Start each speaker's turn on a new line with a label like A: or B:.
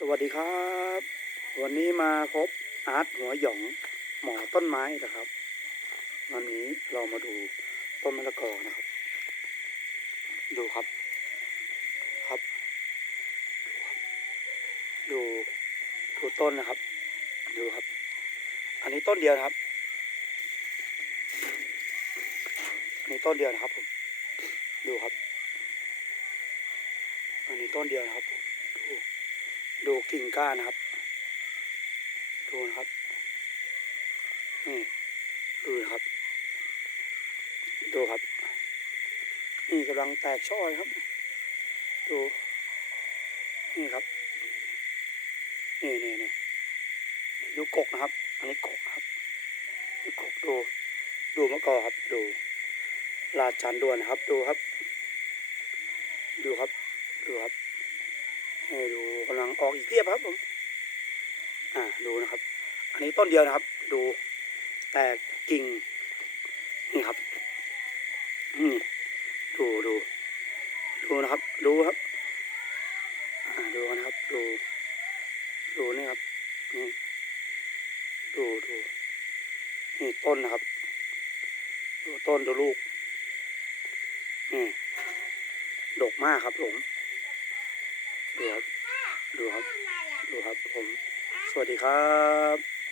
A: สวัสดีครับ วันนี้มาพบอาร์ตหัวหยองหมอต้นไม้นะครับ วันนี้เรามาดูต้นมะละกอนะครับ ดูครับ ครับ ดูดูต้นนะครับ ดูครับ อันนี้ต้นเดียวครับอันนี้ต้นเดียวนะครับผมดูครับ อันนี้ต้นเดียวนะครับผมดู ดูกิ่งก้านนะครับ ดูนะครับ นี่ ดูนะครับ ดูครับ นี่กำลังแตกช่อยครับ ดู นี่ครับ นี่นี่นี่ดูกกนะครับ อันนี้กกครับดูกกดู ดูมะกอครับ ดู ลาจันด่วนครับ ดูครับ ดูครับ ดูครับ ให้ดูกำลังออกอีกเพียบครับผม อ่าดูนะครับ อันนี้ต้นเดียวนะครับ ดู แตกกิ่งนี่ครับนี่ดูดูดูนะครับ ดูครับ อ่าดูนนะครับ ดู ดูนี่ครับนี่ดูดูนี่ต้นนะครับ ดูต้นดูลูกนี่ดกมากครับผม ดูครับ ดูครับ ดูครับผม สวัสดีครับ